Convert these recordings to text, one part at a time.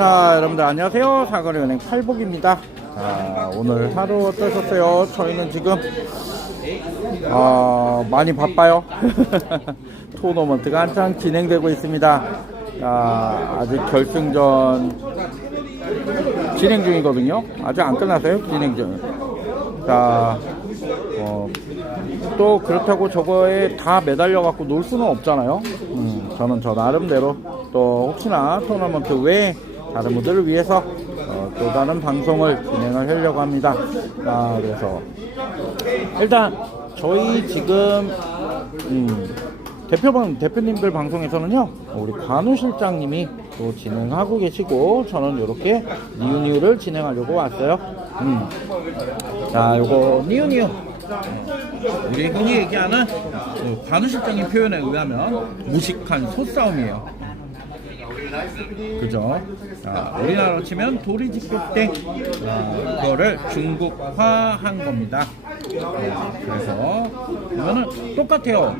자, 여러분들 안녕하세요. 사거리 은행 팔복입니다. 자, 오늘 하루 어떠셨어요? 저희는 지금 어, 많이 바빠요. 토너먼트가 한창 진행되고 있습니다. 자, 아직 결승전 진행 중이거든요. 아직 안 끝났어요. 진행 중. 자, 어, 또 그렇다고 저거에 다 매달려 갖고 놀 수는 없잖아요. 음, 저는 저 나름대로 또 혹시나 토너먼트 외에 다른 분들을 위해서 어, 또 다른 방송을 진행을 하려고 합니다. 아, 그래서 일단 저희 지금 음, 대표분 대표님들 방송에서는요 우리 관우 실장님이 또 진행하고 계시고 저는 이렇게 니우니우를 진행하려고 왔어요. 음. 자, 요거 니우니우 우리 흔히 얘기하는 그 관우 실장님 표현에 의하면 무식한 소싸움이에요. 그죠? 자, 우리나라로 치면 도리지표 때 어, 그거를 중국화한 겁니다. 어, 그래서 이거는 똑같아요.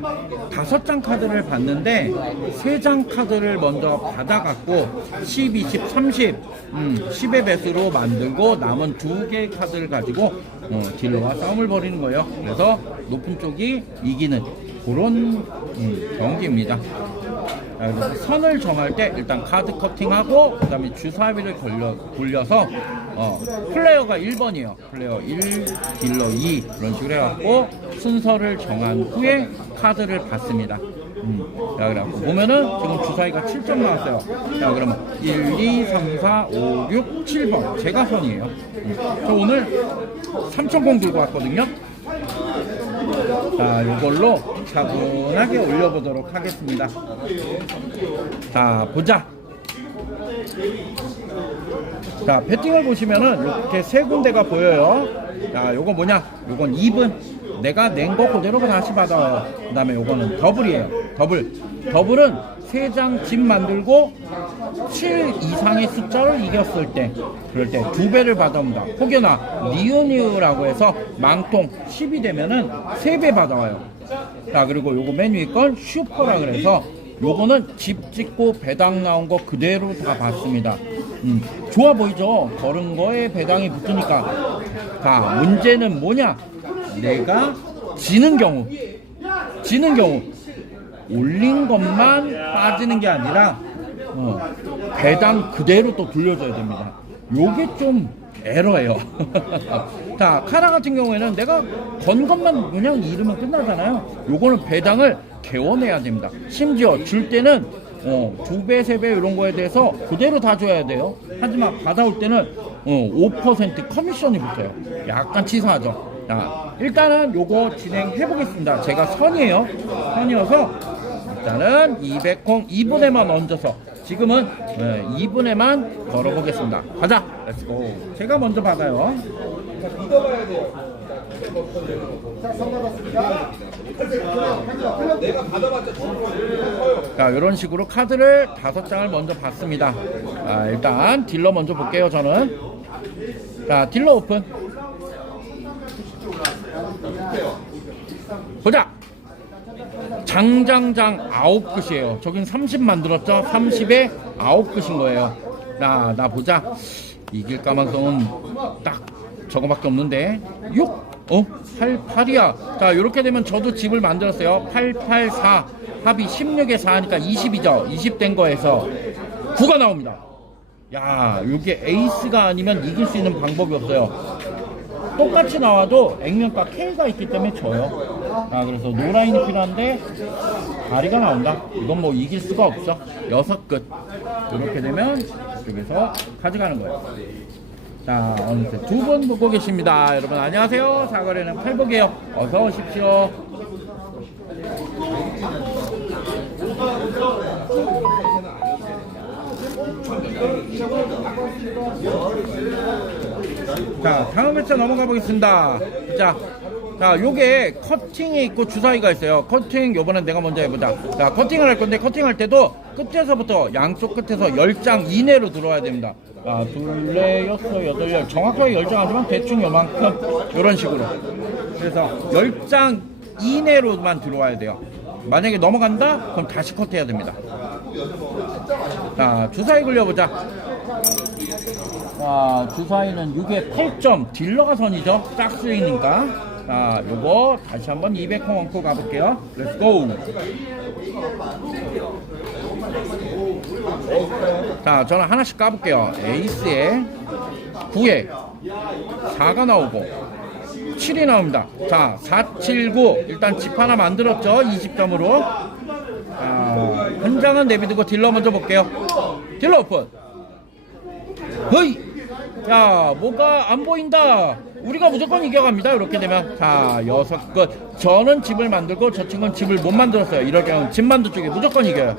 다섯 장 카드를 받는데 세 장 카드를 먼저 받아갖고 10, 20, 30, 음, 10의 배수로 만들고 남은 두 개의 카드를 가지고 어, 딜러와 싸움을 벌이는 거예요. 그래서 높은 쪽이 이기는 그런 음, 경기입니다. 자, 그래서 선을 정할 때 일단 카드 커팅하고 그 다음에 주사위를 걸려 돌려서 어, 플레이어가 1번이에요. 플레이어 1, 딜러 2 이런 식으로 해갖고 순서를 정한 후에 카드를 받습니다. 음. 자, 그래갖고 보면은 지금 주사위가 7점 나왔어요. 자, 그러면 1, 2, 3, 4, 5, 6, 7번. 제가 선이에요. 음. 저 오늘 3,000공 들고 왔거든요. 자, 이걸로 차분하게 올려보도록 하겠습니다. 자, 보자. 자, 배팅을 보시면은 이렇게 세 군데가 보여요. 자, 요거 뭐냐? 요건 2분. 내가 낸 거 그대로 다시 받아와요. 그 다음에 요거는 더블이에요. 더블. 더블은 세장집 만들고 7 이상의 숫자를 이겼을 때, 그럴 때 두 배를 받아옵니다. 혹여나 니오니우라고 해서 망통 10이 되면은 세배 받아와요. 자, 그리고 요거 맨 위에 건 슈퍼라 그래서 요거는 집 짓고 배당 나온 거 그대로 다 받습니다. 음, 좋아 보이죠? 걸은 거에 배당이 붙으니까. 자, 문제는 뭐냐? 내가 지는 경우. 지는 경우. 올린 것만 빠지는 게 아니라, 어, 배당 그대로 또 돌려줘야 됩니다. 요게 좀 에러예요. 자, 카라 같은 경우에는 내가 건 것만 그냥 잃으면 끝나잖아요. 요거는 배당을 개원해야 됩니다. 심지어 줄 때는 어, 두 배, 세 배 이런 거에 대해서 그대로 다 줘야 돼요. 하지만 받아올 때는 어, 5% 커미션이 붙어요. 약간 치사하죠. 자, 일단은 요거 진행해 보겠습니다. 제가 선이에요. 선이어서 일단은 200콩 2분에만 얹어서 지금은 2분에만 걸어보겠습니다. 가자. 렛츠고. 제가 먼저 받아요. 믿어봐야 돼요. 자, 이런 식으로 카드를 다섯 장을 먼저 받습니다. 자, 일단 딜러 먼저 볼게요, 저는. 자, 딜러 오픈. 보자! 장장장 아홉 끝이에요. 저긴 30 만들었죠? 30에 아홉 끝인 거예요. 나, 나 보자. 이길 가능성은 딱 저거밖에 없는데. 6! 어? 8, 8이야. 자, 이렇게 되면 저도 집을 만들었어요. 8, 8, 4. 합이 16에 4니까 20이죠. 20 된 거에서 9가 나옵니다. 야, 이게 에이스가 아니면 이길 수 있는 방법이 없어요. 똑같이 나와도 액면가 K가 있기 때문에 져요. 아, 그래서 노라인이 필요한데 다리가 나온다. 이건 뭐 이길 수가 없어. 여섯 끝. 이렇게 되면 이쪽에서 가져가는 거예요. 자, 어느새 두 분 보고 계십니다. 여러분 안녕하세요. 사거리는 팔복이에요. 어서 오십시오. 자, 다음 회차 넘어가 보겠습니다. 자, 자, 요게 커팅이 있고 주사위가 있어요. 커팅 요번엔 내가 먼저 해보자. 자, 커팅을 할 건데 커팅할 때도 끝에서부터 양쪽 끝에서 10장 이내로 들어와야 됩니다. 아, 둘, 넷, 여섯, 여덟, 열. 정확하게 10장 하지만 대충 요만큼 요런 식으로. 그래서 10장 이내로만 들어와야 돼요. 만약에 넘어간다? 그럼 다시 컷해야 됩니다. 자, 주사위 굴려보자. 자, 주사위는 6에 8점. 딜러가 선이죠. 짝수이니까. 자, 요거 다시 한번 200호 얹고 가볼게요. 렛츠고! 자, 저는 하나씩 까볼게요. 에이스에 9에 4가 나오고 7이 나옵니다. 자, 4, 7, 9. 일단 집 하나 만들었죠. 20점으로. 자, 한 장은 내비두고 딜러 먼저 볼게요. 딜러 오픈. 허이! 자, 뭐가 안 보인다. 우리가 무조건 이겨갑니다. 이렇게 되면. 자, 여섯 끝. 저는 집을 만들고 저 친구는 집을 못 만들었어요. 이럴 경우 집 만들 쪽에 무조건 이겨요.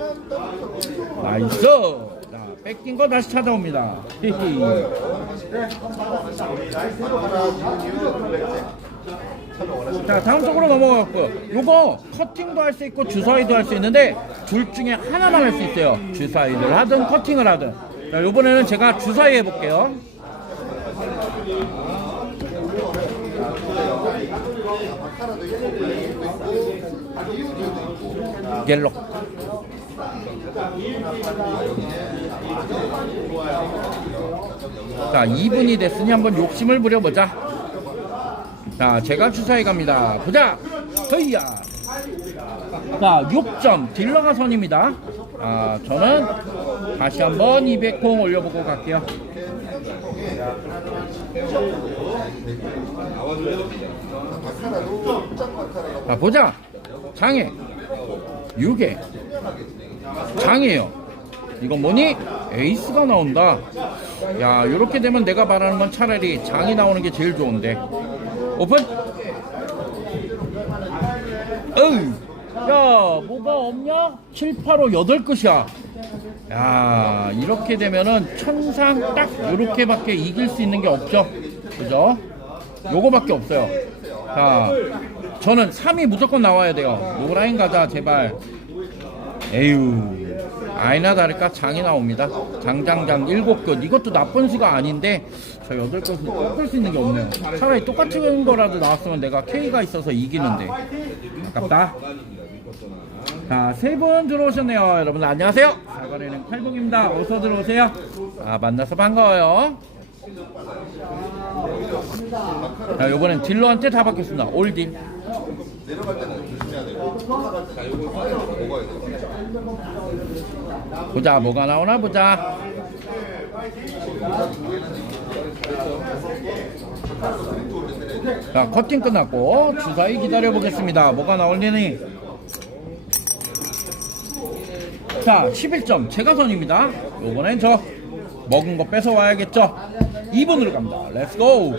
나이스! 자, 뺏긴 거 다시 찾아옵니다. 히히. 자 다음 쪽으로 넘어갔고 요거 커팅도 할 수 있고 주사위도 할 수 있는데 둘 중에 하나만 할 수 있어요 주사위를 하든 커팅을 하든 자 요번에는 제가 주사위 해볼게요 옐로 자 2분이 됐으니 한번 욕심을 부려보자 자, 제가 주사해 갑니다. 보자! 허이야! 자, 6점. 딜러가 선입니다. 아, 저는 다시 한번 200콩 올려보고 갈게요. 자, 보자! 장애! 6에 장애요. 이건 뭐니? 에이스가 나온다. 야, 이렇게 되면 내가 말하는 건 차라리 장이 나오는 게 제일 좋은데. 오픈. 어이. 야, 뭐가 없냐? 7, 8, 5, 8 끝이야. 야, 이렇게 되면은 천상 딱 요렇게밖에 이길 수 있는 게 없죠. 그죠? 요거밖에 없어요. 자, 저는 3이 무조건 나와야 돼요. 노라인 가자, 제발. 에휴. 아이나 다를까 장이 나옵니다. 장장장 일곱 끝. 이것도 나쁜 수가 아닌데 저 여덟 끝을 꺾을 수 있는 게 없네요. 차라리 똑같은 거라도 나왔으면 내가 K가 있어서 이기는데 아깝다. 자, 세 분 들어오셨네요. 여러분 안녕하세요. 사과리는 칼복입니다. 어서 들어오세요. 아, 만나서 반가워요. 자, 요번엔 딜러한테 다 받겠습니다. 올딜. 보자, 뭐가 나오나 보자. 자, 커팅 끝났고 주사위 기다려 보겠습니다. 뭐가 나올리니? 자, 11점 제가 선입니다. 요번엔 저 먹은 거 뺏어 와야겠죠. 2번으로 갑니다. 렛츠고.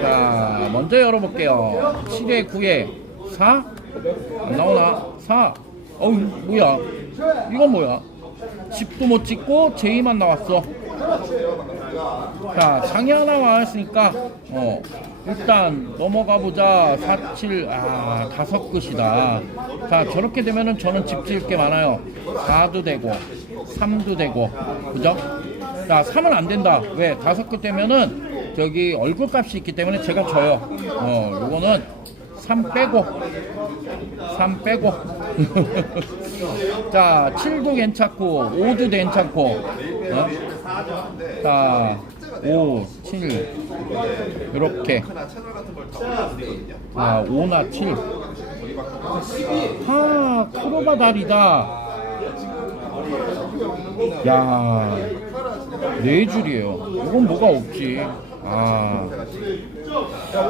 자, 먼저 열어볼게요. 7에 9에 4? 안 나오나? 4. 어우, 뭐야? 이건 뭐야? 10도 못 찍고 제이만 나왔어. 자, 장이 하나 나왔으니까, 어, 일단 넘어가 보자. 4, 7, 아, 다섯 끝이다. 자, 저렇게 되면은 저는 집 지을 게 많아요. 4도 되고, 3도 되고, 그죠? 자, 3은 안 된다. 왜? 다섯 끝 되면은, 저기 얼굴 값이 있기 때문에 제가 져요. 어, 요거는 3 빼고, 3 빼고. 자, 7도 괜찮고, 5도 괜찮고, 어? 자, 5, 7, 이렇게. 자, 5나 7. 하, 크로바 다리다. 야, 네 줄이에요. 이건 뭐가 없지. 아,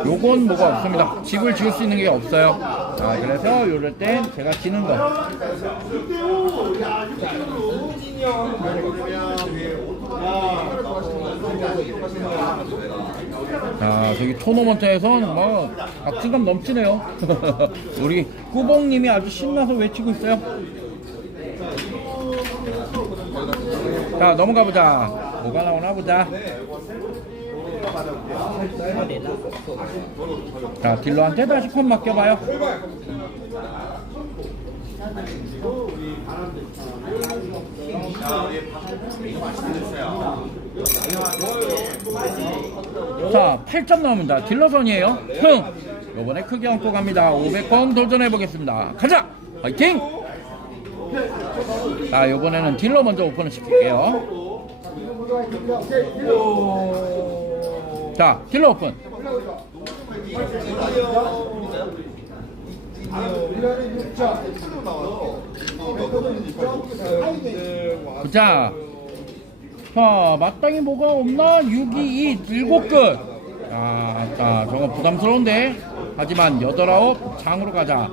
요건 뭐가 없습니다. 집을 지을 수 있는 게 없어요. 아, 그래서 요럴 땐 제가 지는 거. 자, 저기 토너먼트에선 뭐 박진감 넘치네요. 우리 꾸봉님이 아주 신나서 외치고 있어요. 자, 넘어가 보자. 뭐가 나오나 보자. 자, 딜러한테 다시 컵 맡겨봐요. 자, 8점 나옵니다. 딜러선이에요. 흥! 요번에 크게 얹고 갑니다. 500번 도전해보겠습니다. 가자! 화이팅! 자, 요번에는 딜러 먼저 오픈을 시킬게요. 자, 딜러 오픈. 자, 자, 마땅히 뭐가 없나? 6, 2, 2, 7끝. 자, 자, 저거 부담스러운데. 하지만 8, 9, 장으로 가자.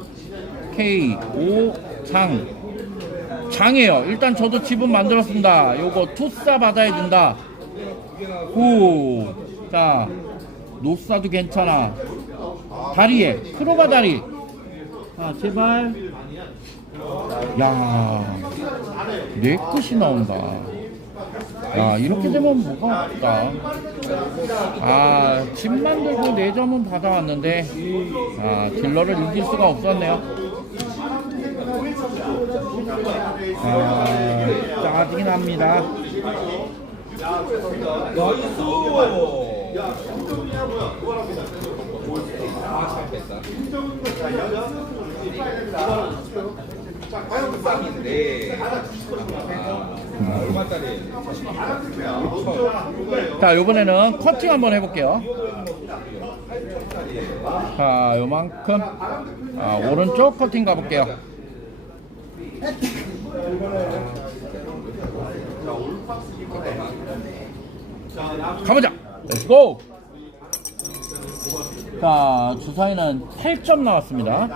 K, 5, 장. 장이에요. 일단 저도 집은 만들었습니다. 요거 투싸 받아야 된다. 후. 자, 노싸도 괜찮아. 다리에, 크로바 다리. 자, 제발. 야, 네 끝이 나온다. 야, 이렇게 되면 뭐가 없다. 아, 집 만 들고 네 점은 받아왔는데, 아, 딜러를 이길 수가 없었네요. 아, 짜증이 납니다. 아잘 뺐다. 쌍인데. 아? 자, 요번에는 커팅 한번 해볼게요. 자, 요만큼. 아, 오른쪽 커팅 가볼게요. 가보자. 렛츠고. 자, 주사위는 8점 나왔습니다.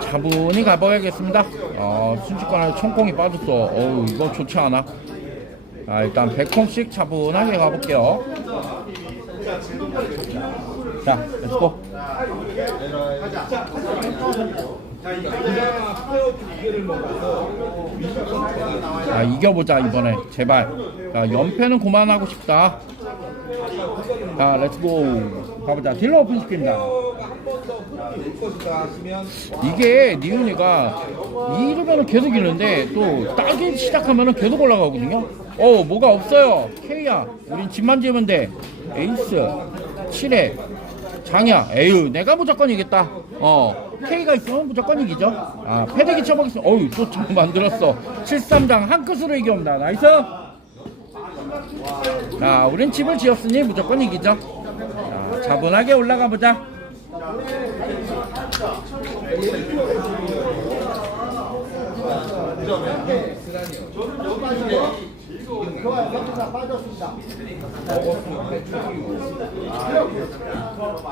차분히 가봐야겠습니다. 어, 순식간에 총콩이 빠졌어. 어우, 이거 좋지 않아. 자, 일단 100콩씩 차분하게 가볼게요. 자, 렛츠고. 자, 이겨보자, 이번에. 제발. 자, 연패는 그만하고 싶다. 자, 렛츠고. 가보자. 딜러 오픈 시킵니다. 이게 니은이가 이르면은 계속 이르는데 또 따기 시작하면은 계속 올라가거든요. 어 뭐가 없어요. K야. 우린 집만 지으면 돼. 에이스. 7회. 장이야. 에휴 내가 무조건 이겼다. 어 K가 있으면 무조건 이기죠. 아 패대기 쳐보겠습니다. 어우 또장 만들었어. 73장 한 끗으로 이겨옵니다. 나이스. 자 우린 집을 지었으니 무조건 이기죠. 자, 차분하게 올라가 보자.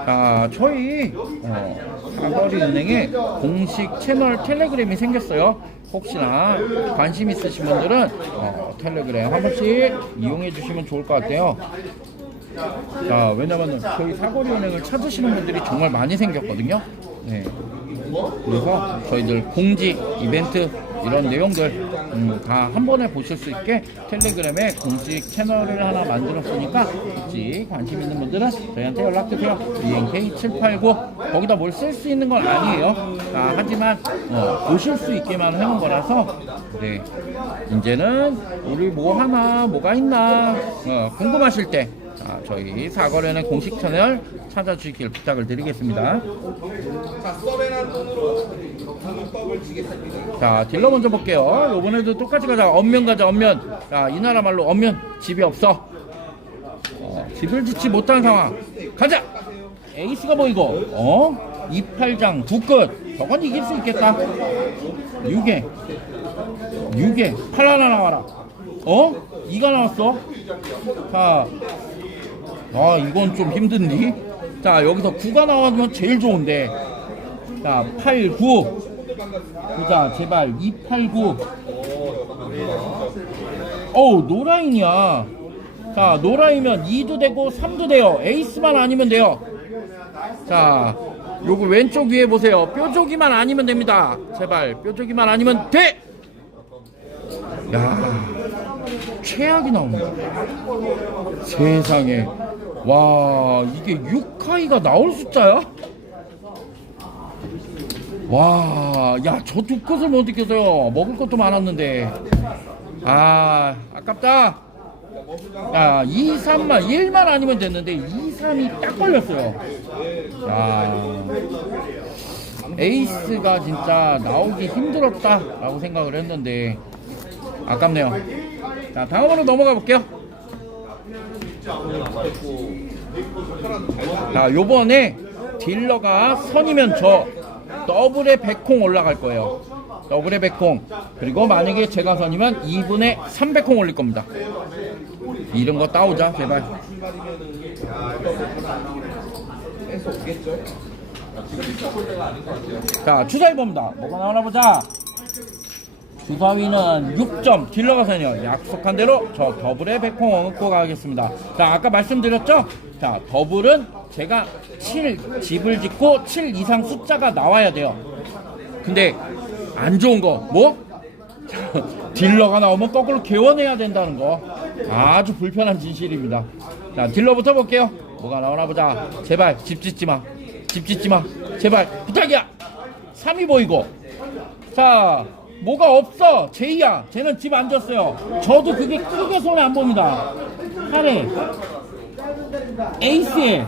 아, 저희 어, 사거리 은행에 공식 채널 텔레그램이 생겼어요. 혹시나 관심 있으신 분들은 어, 텔레그램 한 번씩 이용해 주시면 좋을 것 같아요. 자, 왜냐면은 저희 사거리 은행을 찾으시는 분들이 정말 많이 생겼거든요. 네. 그래서 저희들 공지, 이벤트 이런 내용들 음, 다 한 번에 보실 수 있게 텔레그램에 공식 채널을 하나 만들었으니까 혹시 관심 있는 분들은 저희한테 연락 주세요. BNK789 거기다 뭘 쓸 수 있는 건 아니에요. 아, 하지만 어, 보실 수 있게만 해놓은 거라서 네. 이제는 우리 뭐 하나 뭐가 있나 어, 궁금하실 때 자, 저희 사거래는 공식 채널 찾아주시길 부탁을 드리겠습니다. 자 돈으로 딜러 먼저 볼게요. 이번에도 똑같이 가자. 엄면 가자, 엄면. 자, 이 나라 말로 엄면. 집이 없어. 어, 집을 짓지 못한 상황. 가자! 에이스가 보이고, 어? 이팔장 두 끝. 저건 이길 수 있겠다. 6개. 6개. 칼 하나 나와라. 어? 이가 나왔어. 자, 아, 이건 좀 힘든디? 자, 여기서 9가 나오면 제일 좋은데. 자, 8, 9. 보자 제발 289 어우 노라인이야 자 노라이면 2도 되고 3도 돼요 에이스만 아니면 돼요 자 요거 왼쪽 위에 보세요 뾰족이만 아니면 됩니다 제발 뾰족이만 아니면 돼! 야 최악이 나옵니다 세상에 와 이게 6하이가 나올 숫자야? 와, 야, 저두 컷을 못 이겨서요. 먹을 것도 많았는데. 아, 아깝다. 야, 2, 3만, 1만 아니면 됐는데, 2, 3이 딱 걸렸어요. 야, 에이스가 진짜 나오기 힘들었다라고 생각을 했는데 아깝네요. 자 다음으로 넘어가 볼게요. 자 요번에 딜러가 선이면 저 더블에 백콩 올라갈 거예요. 더블에 백콩 그리고 만약에 제가 선이면 2분에 300콩 올릴 겁니다. 이런 거 따오자 제발. 자 주사위봅니다 뭐가 나오나 보자 주사위는 6점 딜러가 선이요. 약속한 대로 저 더블에 백콩 얻고 가겠습니다. 자 아까 말씀드렸죠? 자 더블은 제가 7 집을 짓고 7 이상 숫자가 나와야 돼요. 근데 안 좋은 거 뭐? 딜러가 나오면 거꾸로 개원해야 된다는 거. 아주 불편한 진실입니다. 자 딜러부터 볼게요. 뭐가 나오나 보자. 제발 집 짓지 마 집 짓지 마. 제발 부탁이야. 3이 보이고. 자 뭐가 없어. 제이야 쟤는 집안 졌어요. 저도 그게 크게 손에 안 봅니다. 8에 에이스에.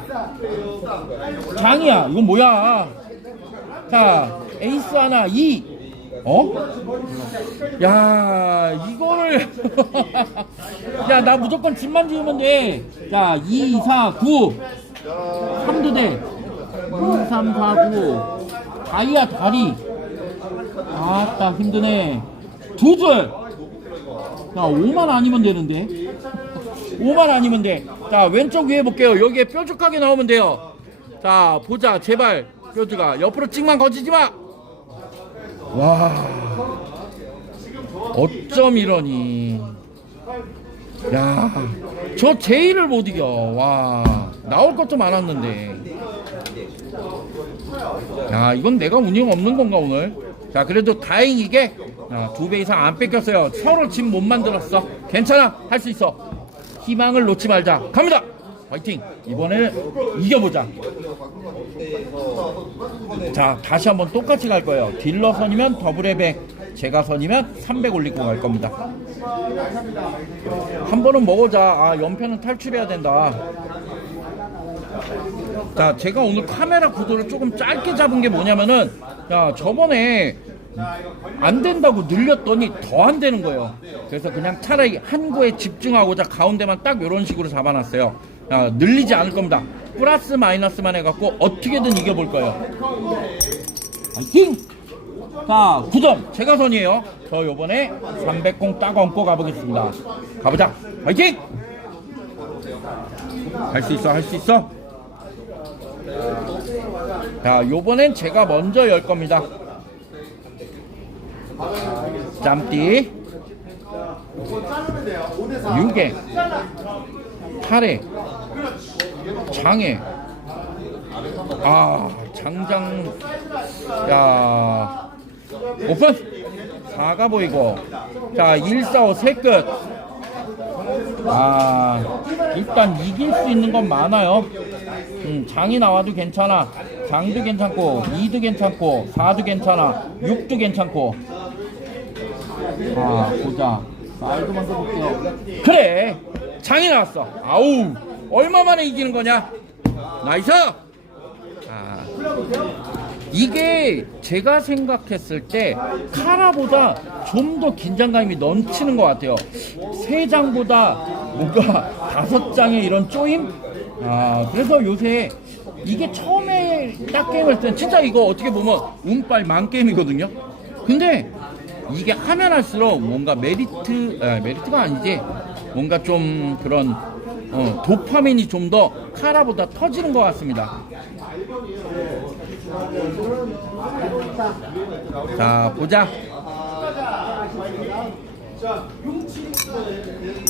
장이야 이건 뭐야? 자 에이스 하나 2 어? 야 이거를. 야 나 무조건 집만 지으면 돼자 2 4 9 3도 돼2 3 4 9 다리야 다리 아따 힘드네. 두줄. 자 5만 아니면 되는데? 5만 아니면 돼자 왼쪽 위에 볼게요. 여기에 뾰족하게 나오면 돼요. 자 보자 제발. 뾰족아 옆으로 찍만 거치지 마. 와, 어쩜 이러니. 야, 저 제이를 못 이겨. 와, 나올 것도 많았는데. 야, 이건 내가 운영 없는 건가, 오늘? 자, 그래도 다행이게, 두배 이상 안 뺏겼어요. 서로 집 못 만들었어. 괜찮아. 할 수 있어. 희망을 놓지 말자. 갑니다! 화이팅! 이번에는 이겨보자. 자 다시 한번 똑같이 갈 거예요 딜러 선이면 더블에 100 제가 선이면 300 올리고 갈 겁니다 한 번은 먹어자 아 연편은 탈출해야 된다 자 제가 오늘 카메라 구도를 조금 짧게 잡은 게 뭐냐면은 야 저번에 안 된다고 늘렸더니 더 안 되는 거예요. 그래서 그냥 차라리 한 구에 집중하고자 가운데만 딱 이런 식으로 잡아놨어요. 야, 늘리지 않을 겁니다. 플러스 마이너스만 해갖고 어떻게든 이겨볼 거예요. 파이팅! 자 9점. 제가 선이에요. 저 요번에 300공 딱 얹고 가보겠습니다. 가보자. 파이팅! 할 수 있어 할 수 있어 자 요번엔 제가 먼저 열 겁니다. 짬띠. 6에. 8에. 장에. 아 장장. 야. 오픈. 4가 보이고. 자 1, 4, 5 세끝 아 일단 이길 수 있는 건 많아요. 음, 장이 나와도 괜찮아. 장도 괜찮고 2도 괜찮고 4도 괜찮아. 6도 괜찮고. 아 보자. 말도 먼저 볼게요. 그래! 장이 나왔어. 아우 얼마 만에 이기는 거냐? 나이스! 아, 이게 제가 생각했을 때 카라보다 좀 더 긴장감이 넘치는 것 같아요. 세 장보다 뭔가 다섯 장의 이런 쪼임? 아 그래서 요새 이게 처음에 딱 게임을 때 진짜 이거 어떻게 보면 운빨 만 게임이거든요. 근데 이게 하면 할수록 뭔가 메리트 아, 메리트가 아니지. 뭔가 좀 그런 어, 도파민이 좀 더 카라보다 터지는 것 같습니다. 자 보자.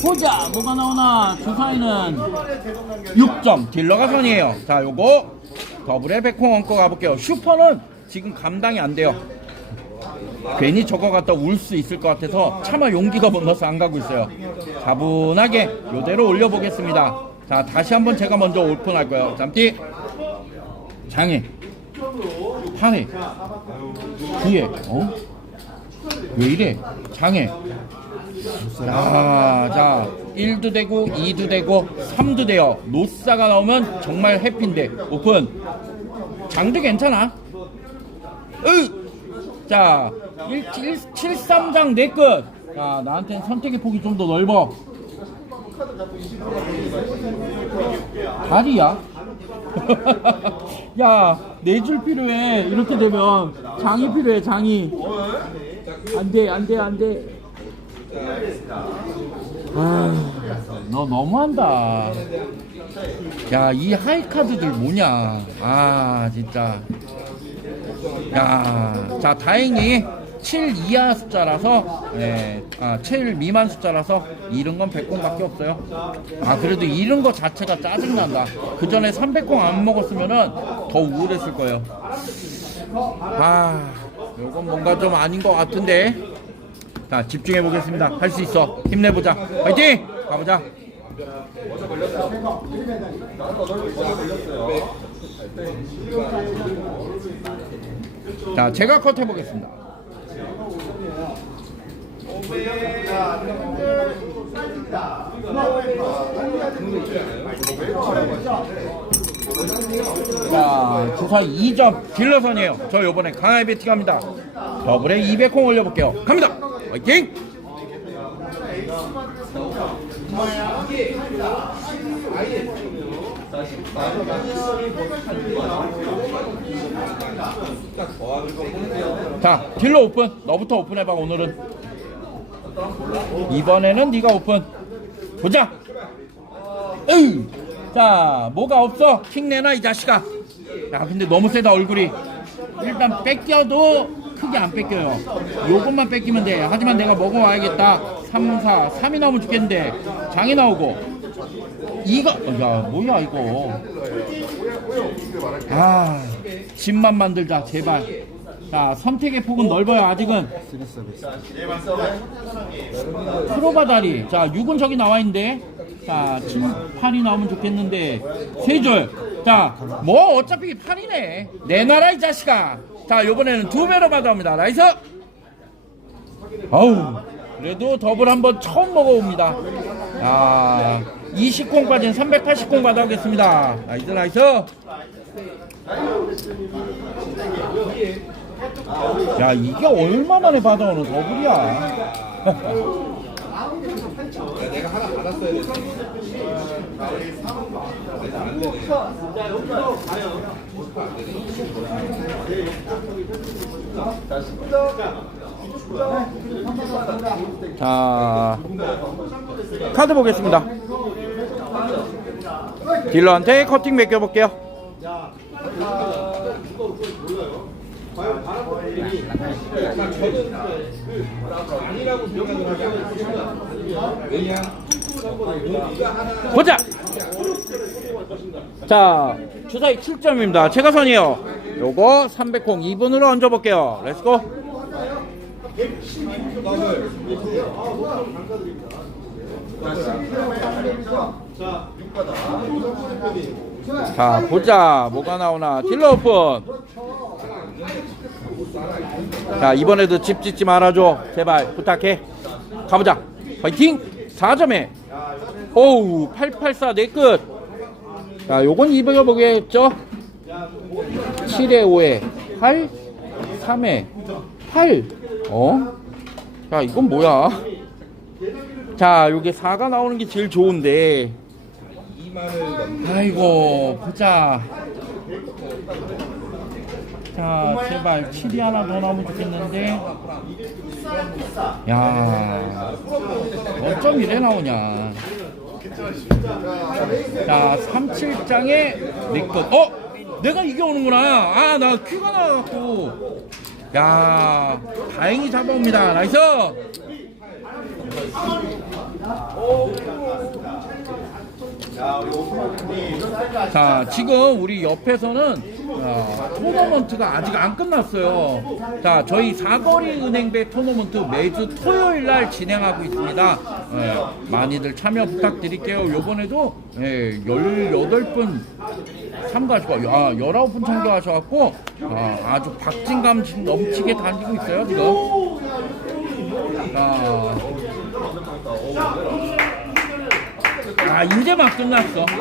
보자 뭐가 나오나 주사위는 6점 딜러가 선이에요. 자 요거 더블에 백콩 얹고 가볼게요. 슈퍼는 지금 감당이 안 돼요. 괜히 저거 갖다 울 수 있을 것 같아서 차마 용기가 못 나서 안 가고 있어요. 차분하게 요대로 올려보겠습니다. 자, 다시 한번 제가 먼저 오픈할 거예요. 잠띠, 장애, 파회, 구해, 어? 왜 이래? 장애. 자, 자, 1도 되고, 2도 되고, 3도 돼요. 노사가 나오면 정말 해피인데, 오픈. 장도 괜찮아. 으! 자, 1, 7, 73장 내 끝. 자, 나한테는 선택의 폭이 좀 더 넓어. 다리야? 야, 네 줄 필요해. 이렇게 되면 장이 필요해, 장이. 안 돼, 안 돼, 안 돼. 아, 너 너무한다. 야, 이 하이 카드들 뭐냐? 아, 진짜. 야, 자, 다행히 7 이하 숫자라서, 예, 아, 7 미만 숫자라서 잃은 건 100공밖에 없어요. 아, 그래도 잃은 거 자체가 짜증난다. 그 전에 300공 안 먹었으면은 더 우울했을 거예요. 아, 요건 뭔가 좀 아닌 것 같은데. 자, 집중해 보겠습니다. 할 수 있어. 힘내보자. 화이팅! 가보자. 자, 제가 컷 해보겠습니다. 자, 주사 2점 딜러선이에요. 저 요번에 강하게 배팅합니다. 더블에 200콩 올려볼게요. 갑니다. 화이팅! 자, 딜러 오픈. 너부터 오픈해봐 오늘은. 이번에는 네가 오픈. 보자. 으. 자, 뭐가 없어? 킹 내놔 이 자식아. 야, 근데 너무 세다 얼굴이. 일단 뺏겨도 크게 안 뺏겨요. 요것만 뺏기면 돼. 하지만 내가 먹어와야겠다. 3, 4, 3이 나오면 죽겠는데 장이 나오고. 이거, 어, 야, 뭐야 이거. 아, 집만 만들자 제발. 자, 선택의 폭은 넓어요 아직은. 프로바다리. 자, 6은 저기 나와 있는데. 자, 7, 8이 나오면 좋겠는데. 세 줄. 자, 뭐 어차피 8이네. 내놔라 이 자식아. 자, 요번에는 두 배로 받아옵니다. 나이스. 어우, 그래도 더블 한번 처음 먹어봅니다. 야, 20콩 빠진 380콩 받아오겠습니다. 나이스, 나이스. 야, 이게 얼마 만에 받아오는 더블이야. 내가 하나 받았어야 돼. 자, 카드 보겠습니다. 딜러한테 커팅 맡겨볼게요. 아니라고 생각을 하지 왜냐? 보자! 자, 주사위 7점입니다. 최가선이요. 요거 300콩 2분으로 얹어 볼게요. 렛츠고. 자, 보자. 뭐가 나오나. 딜러 오픈. 자, 이번에도 집 짓지 말아줘. 제발, 부탁해. 가보자. 화이팅! 4점에. 오우, 884 내 끝. 자, 요건 이겨보겠죠? 7에 5에 8, 3에 8. 어? 자, 이건 뭐야? 자, 요게 4가 나오는 게 제일 좋은데. 2만을 아이고, 보자. 자, 제발 7이 하나 더 나오면 좋겠는데. 야, 어쩜 이래 나오냐. 자, 37장에 내 것. 어? 내가 이겨오는구나. 아, 나 큐가 나와갖고. 야, 다행히 잡아옵니다. 나이스! 자, 지금 우리 옆에서는 어, 토너먼트가 아직 안 끝났어요. 자, 저희 사거리 은행배 토너먼트 매주 토요일 날 진행하고 있습니다. 예, 많이들 참여 부탁드릴게요. 요번에도 예, 18분 참가하시고, 아, 19분 참가하셔갖고, 아, 아주 박진감 넘치게 다니고 있어요, 지금. 자, 이제 막 끝났어.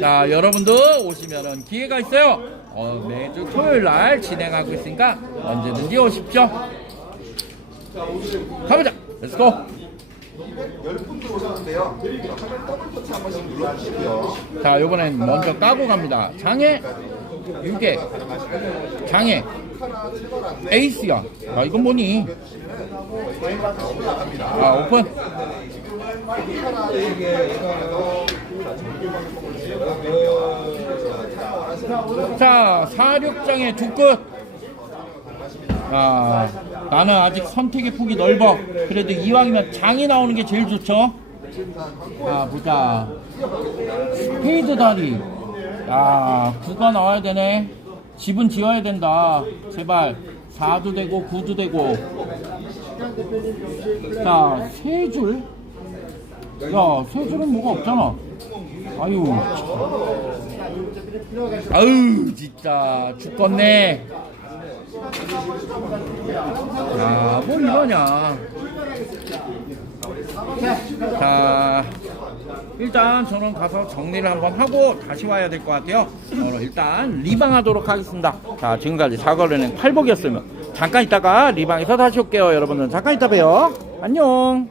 자 여러분도 오시면은 기회가 있어요. 어, 매주 토요일 날 진행하고 있으니까 언제든지 오십시오. 가보자. 렛츠고. 10분 들어오셨는데요. 화면 더블 터치 한 번씩 눌러주시고요. 자, 요번엔 먼저 까고 갑니다. 장애, 유개, 장애, 에이스야. 아, 이건 뭐니? 아, 오픈. 자, 사륙장의 두 끝. 아, 나는 아직 선택의 폭이 넓어. 그래도 이왕이면 장이 나오는 게 제일 좋죠. 자, 보자. 스페이드 다리. 야, 구가 나와야 되네. 집은 지어야 된다. 제발. 4도 되고 9도 되고. 자, 세 줄. 야, 세 줄은 뭐가 없잖아. 아유. 참. 아유, 진짜 죽겠네. 야, 뭘 이러냐. 자, 일단 저는 가서 정리를 한번 하고 다시 와야 될 것 같아요. 오늘 일단 리방하도록 하겠습니다. 자, 지금까지 사거리는 팔복이었으면 잠깐 있다가 리방에서 다시 올게요. 여러분들 잠깐 있다 봬요. 안녕.